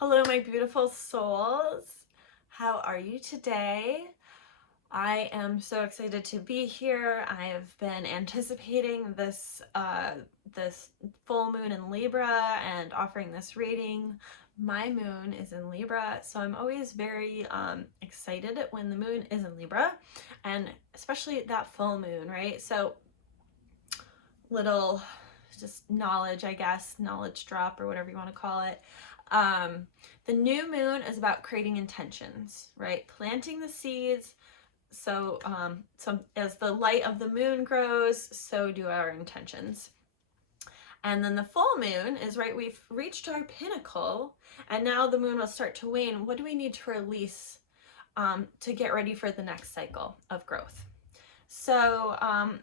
Hello, my beautiful souls. How are you today? I am so excited to be here. I have been anticipating this full moon in Libra and offering this reading. My moon is in Libra, so I'm always very excited when the moon is in Libra, and especially that full moon, right? So little just knowledge, I guess, knowledge drop or whatever you want to call it. The new moon is about creating intentions, right? Planting the seeds. So as the light of the moon grows, so do our intentions. And then the full moon is right, we've reached our pinnacle, and now the moon will start to wane. What do we need to release to get ready for the next cycle of growth? So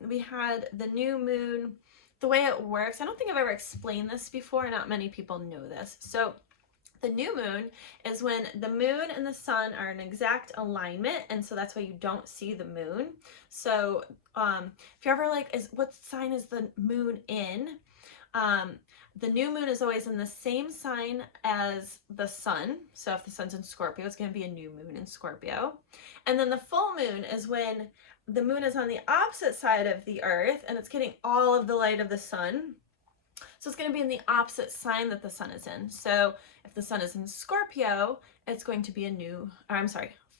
we had the new moon. The way it works, I don't think I've ever explained this before. Not many people know this. So the new moon is when the moon and the sun are in exact alignment, and so that's why you don't see the moon. So if you're ever like, what sign is the moon in? The new moon is always in the same sign as the sun. So if the sun's in Scorpio, it's going to be a new moon in Scorpio. And then the full moon is when the moon is on the opposite side of the earth and it's getting all of the light of the sun. So it's going to be in the opposite sign that the sun is in. So if the sun is in Scorpio, it's going to be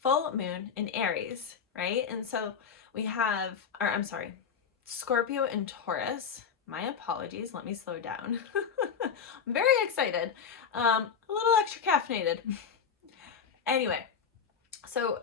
full moon in Aries, right? And so we have, Scorpio and Taurus. My apologies, let me slow down. I'm very excited. A little extra caffeinated. Anyway, so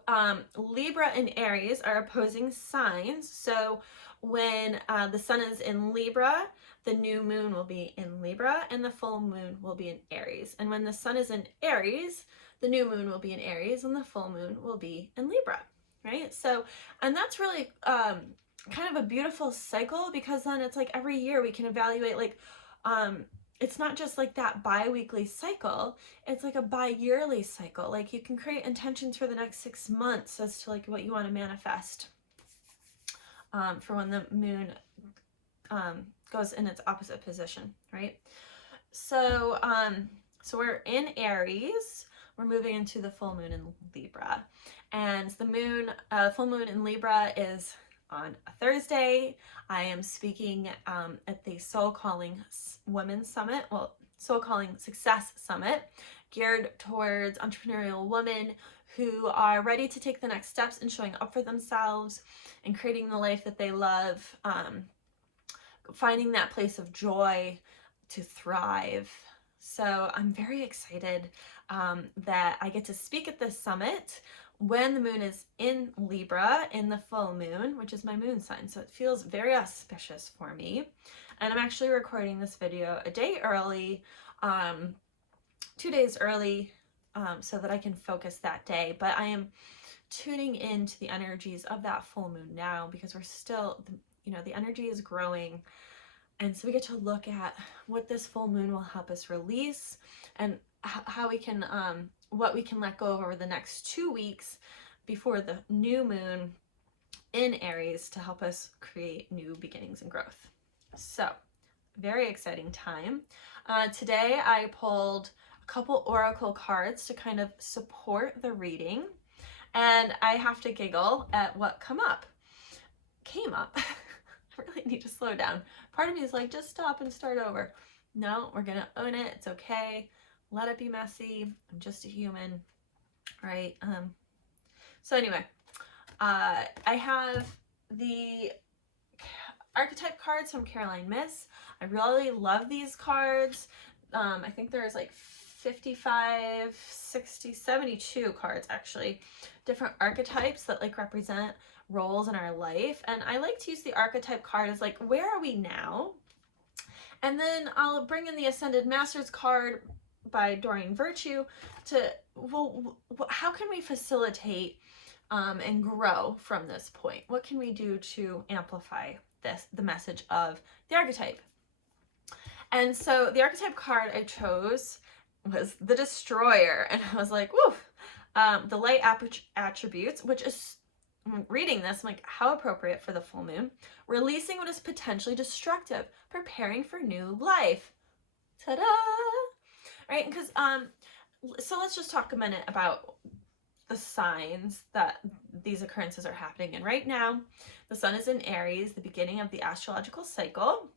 Libra and Aries are opposing signs. So when the sun is in Libra, the new moon will be in Libra and the full moon will be in Aries. And when the sun is in Aries, the new moon will be in Aries and the full moon will be in Libra, right? So, and that's really kind of a beautiful cycle, because then it's like every year we can evaluate, like, it's not just like that bi-weekly cycle, it's like a bi-yearly cycle. Like you can create intentions for the next 6 months as to like what you want to manifest for when the moon goes in its opposite position, right? So so we're in Aries, we're moving into the full moon in Libra, and the moon full moon in Libra is on a Thursday. I am speaking at the Soul Calling Women's Summit, Soul Calling Success Summit, geared towards entrepreneurial women who are ready to take the next steps in showing up for themselves and creating the life that they love, finding that place of joy to thrive. So I'm very excited that I get to speak at this summit when the moon is in Libra in the full moon, which is my moon sign. So it feels very auspicious for me. And I'm actually recording this video a day early, 2 days early, so that I can focus that day. But I am tuning into the energies of that full moon now, because we're still, the energy is growing. And so we get to look at what this full moon will help us release, and how we can, what we can let go of over the next 2 weeks before the new moon in Aries to help us create new beginnings and growth. So very exciting time. Today I pulled a couple oracle cards to kind of support the reading, and I have to giggle at what came up. I really need to slow down. Part of me is like, just stop and start over. No, we're gonna own it. It's okay. Let it be messy. I'm just a human, right? So anyway, I have the archetype cards from Caroline Miss. I really love these cards. I think there's like 55, 60, 72 cards actually, different archetypes that like represent roles in our life. And I like to use the archetype card as like, where are we now? And then I'll bring in the Ascended Masters card by Doreen Virtue to, well, how can we facilitate and grow from this point? What can we do to amplify the message of the archetype? And so the archetype card I chose was the Destroyer, and I was like, woo, the light attributes, which is, reading this, I'm like, how appropriate for the full moon. Releasing what is potentially destructive, preparing for new life. Ta-da! Right? Because So let's just talk a minute about the signs that these occurrences are happening in. Right now, the sun is in Aries, the beginning of the astrological cycle.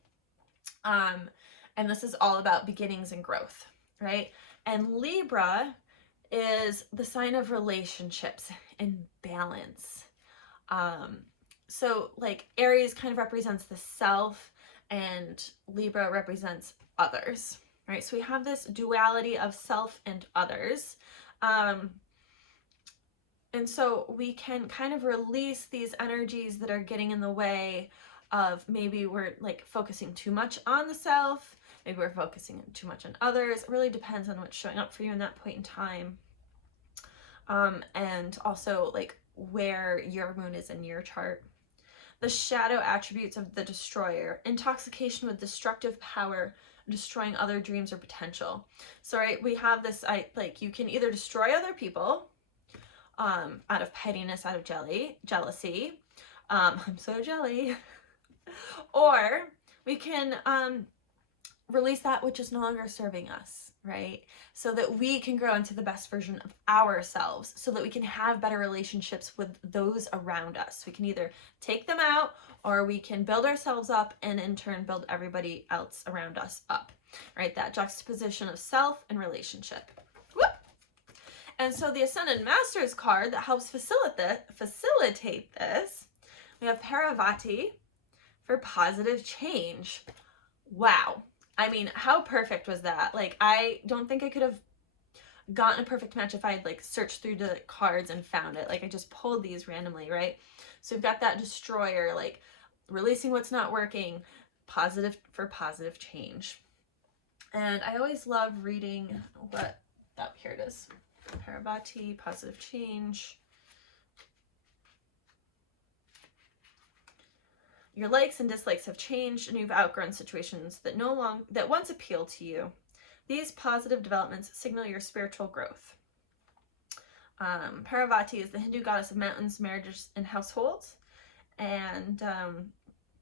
And this is all about beginnings and growth, right? And Libra is the sign of relationships and balance. So like Aries kind of represents the self and Libra represents others, right? So we have this duality of self and others. And so we can kind of release these energies that are getting in the way of, maybe we're like focusing too much on the self, maybe we're focusing too much on others. It really depends on what's showing up for you in that point in time. And also like where your moon is in your chart. The shadow attributes of the destroyer: intoxication with destructive power, destroying other dreams or potential. So right, we have this, like you can either destroy other people out of pettiness, out of jealousy. I'm so jelly. Or we can release that which is no longer serving us, right? So that we can grow into the best version of ourselves, so that we can have better relationships with those around us. We can either take them out, or we can build ourselves up and in turn build everybody else around us up, right? That juxtaposition of self and relationship. Whoop! And so the Ascended Masters card that helps facilitate this, we have Paravati for positive change. Wow. I mean, how perfect was that? Like, I don't think I could have gotten a perfect match if I had like searched through the cards and found it. Like, I just pulled these randomly, right? So we've got that destroyer, like releasing what's not working, positive for positive change. And I always love reading what, oh, here it is. Paravati, positive change. Your likes and dislikes have changed, and you've outgrown situations that that once appealed to you. These positive developments signal your spiritual growth. Paravati is the Hindu goddess of mountains, marriages, and households. And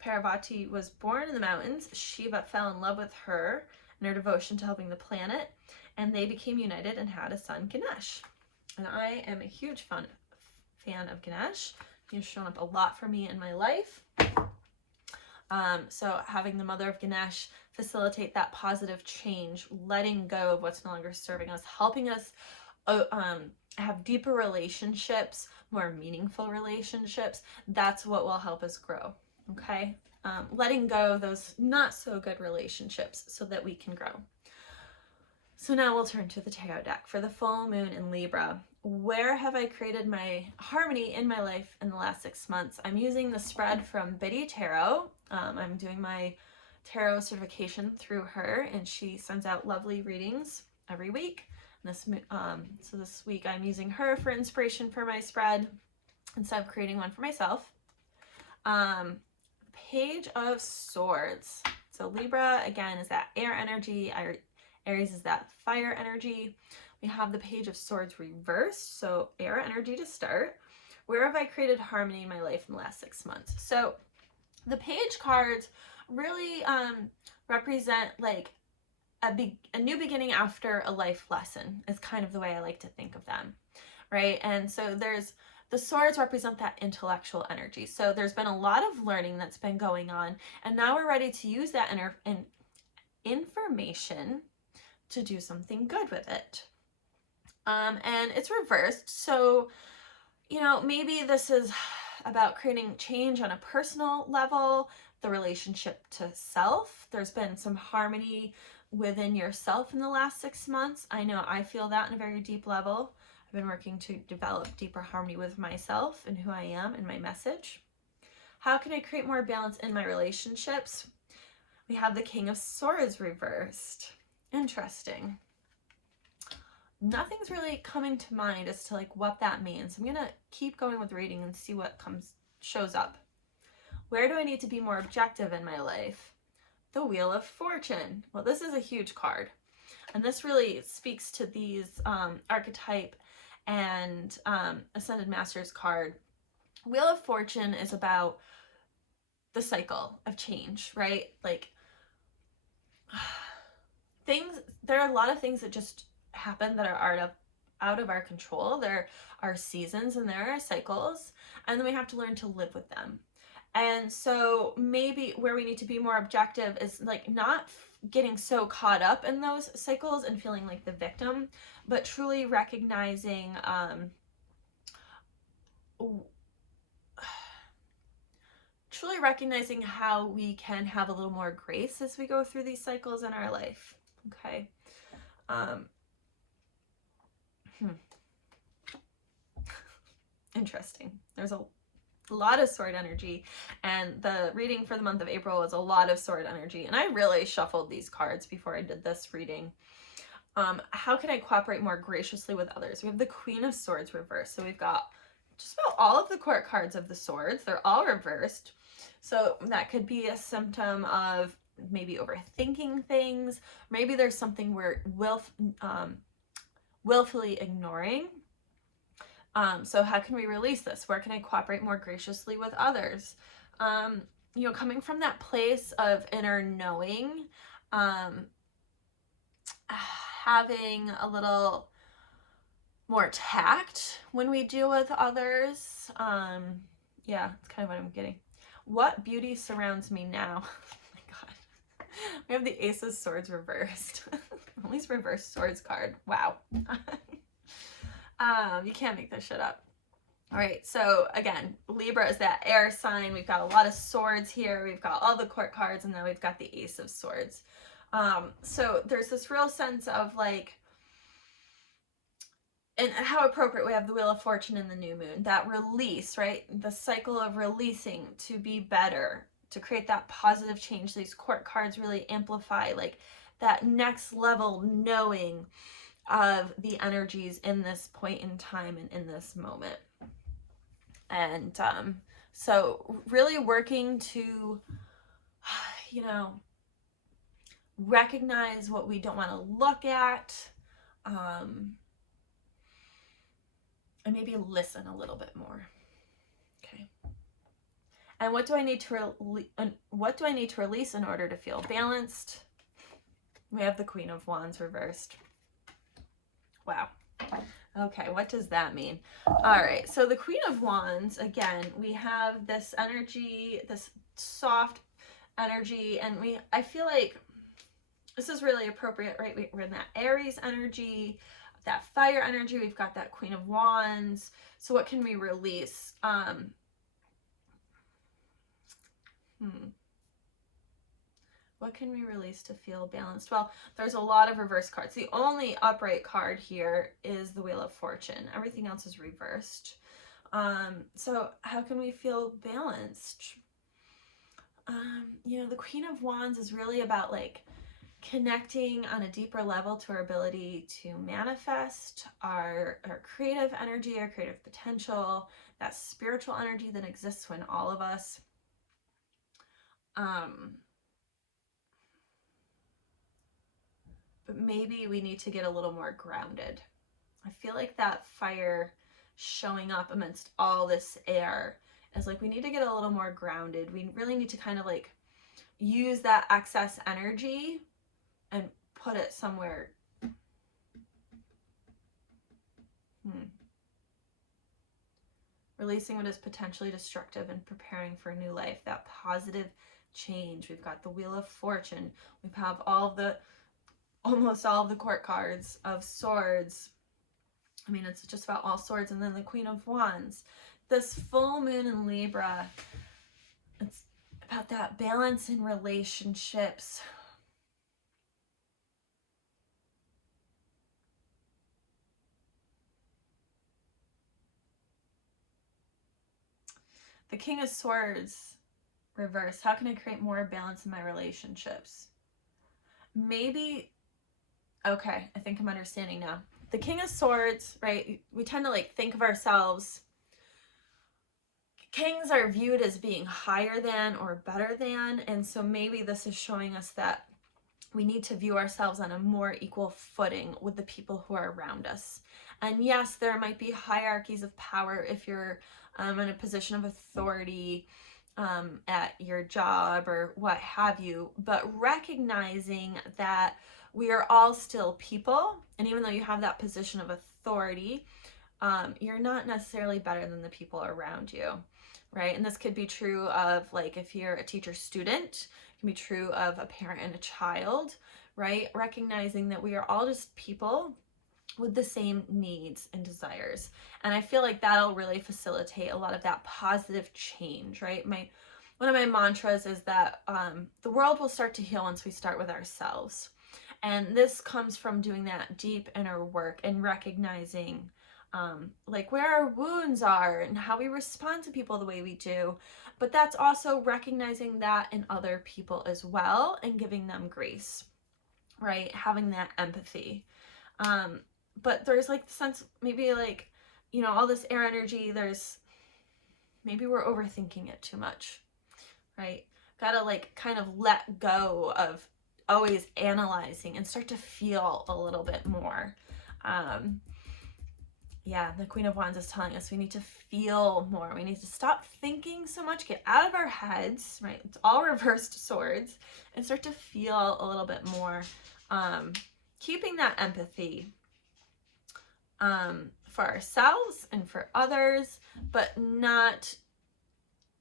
Paravati was born in the mountains. Shiva fell in love with her and her devotion to helping the planet, and they became united and had a son, Ganesh. And I am a huge fan of Ganesh. He's shown up a lot for me in my life. So having the mother of Ganesh facilitate that positive change, letting go of what's no longer serving us, helping us have deeper relationships, more meaningful relationships, that's what will help us grow, okay? Letting go of those not so good relationships so that we can grow. So now we'll turn to the tarot deck for the full moon in Libra. Where have I created my harmony in my life in the last 6 months? I'm using the spread from Biddy Tarot. I'm doing my tarot certification through her, and she sends out lovely readings every week. And so this week I'm using her for inspiration for my spread instead of creating one for myself. Page of Swords. So Libra, again, is that air energy. Aries is that fire energy. We have the Page of Swords reversed, so air energy to start. Where have I created harmony in my life in the last 6 months? So the page cards really represent like a new beginning after a life lesson is kind of the way I like to think of them, right? And so the swords represent that intellectual energy. So there's been a lot of learning that's been going on, and now we're ready to use that information to do something good with it. And it's reversed. So, maybe this is about creating change on a personal level, the relationship to self. There's been some harmony within yourself in the last 6 months. I know I feel that on a very deep level. I've been working to develop deeper harmony with myself and who I am and my message. How can I create more balance in my relationships? We have the King of Swords reversed. Interesting. Nothing's really coming to mind as to like what that means. I'm gonna keep going with reading and see what shows up. Where do I need to be more objective in my life? The Wheel of Fortune. Well, this is a huge card, and this really speaks to these archetype and Ascended Masters card. Wheel of Fortune is about the cycle of change, right? Like there are a lot of things that just happen that are out of our control. There are seasons and there are cycles, and then we have to learn to live with them. And so maybe where we need to be more objective is like not getting so caught up in those cycles and feeling like the victim, but truly recognizing how we can have a little more grace as we go through these cycles in our life. Okay. Interesting. There's a lot of sword energy, and the reading for the month of April was a lot of sword energy, and I really shuffled these cards before I did this reading. How can I cooperate more graciously with others? We have the Queen of Swords reversed, so we've got just about all of the court cards of the swords. They're all reversed, so that could be a symptom of maybe overthinking things. Maybe there's something we're willfully ignoring. So how can we release this? Where can I cooperate more graciously with others? You know, coming from that place of inner knowing, having a little more tact when we deal with others. Yeah, that's kind of what I'm getting. What beauty surrounds me now? Oh my God. We have the Ace of Swords reversed. All these reversed swords card. Wow. You can't make this shit up. All right, so again, Libra is that air sign. We've got a lot of swords here. We've got all the court cards, and then we've got the Ace of Swords. So there's this real sense of like, and how appropriate, we have the Wheel of Fortune and the new moon, that release, right? The cycle of releasing to be better, to create that positive change. These court cards really amplify like that next level knowing of the energies in this point in time and in this moment. And so really working to, you know, recognize what we don't want to look at, and maybe listen a little bit more. Okay. And what do I need to release in order to feel balanced? We have the Queen of Wands reversed. Wow. Okay, what does that mean? All right, so the Queen of Wands, again, we have this energy, this soft energy, and I feel like this is really appropriate, right? We're in that Aries energy, that fire energy. We've got that Queen of Wands. So what can we release? What can we release to feel balanced? Well, there's a lot of reverse cards. The only upright card here is the Wheel of Fortune. Everything else is reversed. So how can we feel balanced? You know, the Queen of Wands is really about like connecting on a deeper level to our ability to manifest our creative energy, our creative potential, that spiritual energy that exists within all of us. But maybe we need to get a little more grounded. I feel like that fire showing up amidst all this air is like, we need to get a little more grounded. We really need to kind of like use that excess energy and put it somewhere. Releasing what is potentially destructive and preparing for a new life, that positive change. We've got the Wheel of Fortune. We have almost all of the court cards of swords. I mean, it's just about all swords. And then the Queen of Wands. This full moon in Libra, it's about that balance in relationships. The King of Swords reversed. How can I create more balance in my relationships? Maybe, okay, I think I'm understanding now. The King of Swords, right? We tend to like think of ourselves, kings are viewed as being higher than or better than, and so maybe this is showing us that we need to view ourselves on a more equal footing with the people who are around us. And yes, there might be hierarchies of power if you're in a position of authority at your job or what have you, but recognizing that we are all still people. And even though you have that position of authority, you're not necessarily better than the people around you, right? And this could be true of, like, if you're a teacher student, it can be true of a parent and a child, right? Recognizing that we are all just people with the same needs and desires. And I feel like that'll really facilitate a lot of that positive change, right? One of my mantras is that the world will start to heal once we start with ourselves. And this comes from doing that deep inner work and recognizing like where our wounds are and how we respond to people the way we do. But that's also recognizing that in other people as well and giving them grace, right? Having that empathy. But there's like the sense, maybe like, you know, all this air energy, maybe we're overthinking it too much, right? Gotta like kind of let go of always analyzing and start to feel a little bit more. Yeah, the Queen of Wands is telling us we need to feel more. We need to stop thinking so much, get out of our heads, right? It's all reversed swords, and start to feel a little bit more. Keeping that empathy for ourselves and for others, but not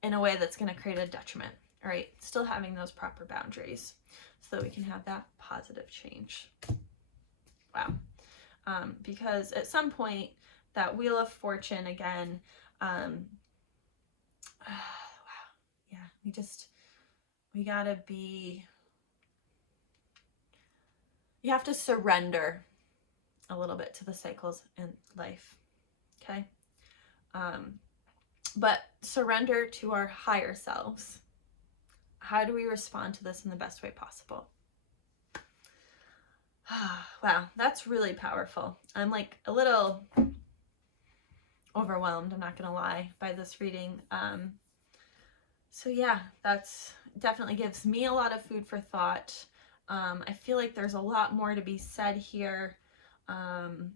in a way that's going to create a detriment, all right? Still having those proper boundaries so that we can have that positive change. Wow. Because at some point, that Wheel of Fortune again, wow, yeah, we gotta be, you have to surrender a little bit to the cycles in life, okay? But surrender to our higher selves. How do we respond to this in the best way possible? Wow, that's really powerful. I'm like a little overwhelmed, I'm not gonna lie, by this reading. So yeah, that's definitely gives me a lot of food for thought. I feel like there's a lot more to be said here. But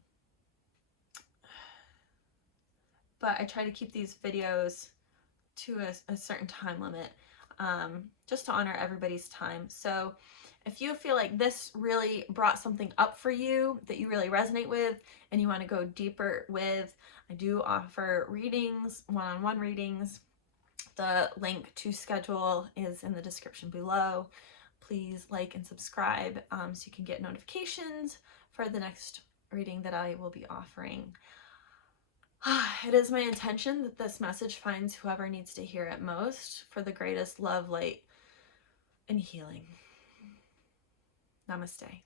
I try to keep these videos to a certain time limit, just to honor everybody's time. So if you feel like this really brought something up for you that you really resonate with and you want to go deeper with, I do offer readings, one-on-one readings. The link to schedule is in the description below. Please like and subscribe so you can get notifications for the next reading that I will be offering. It is my intention that this message finds whoever needs to hear it most for the greatest love, light, and healing. Namaste.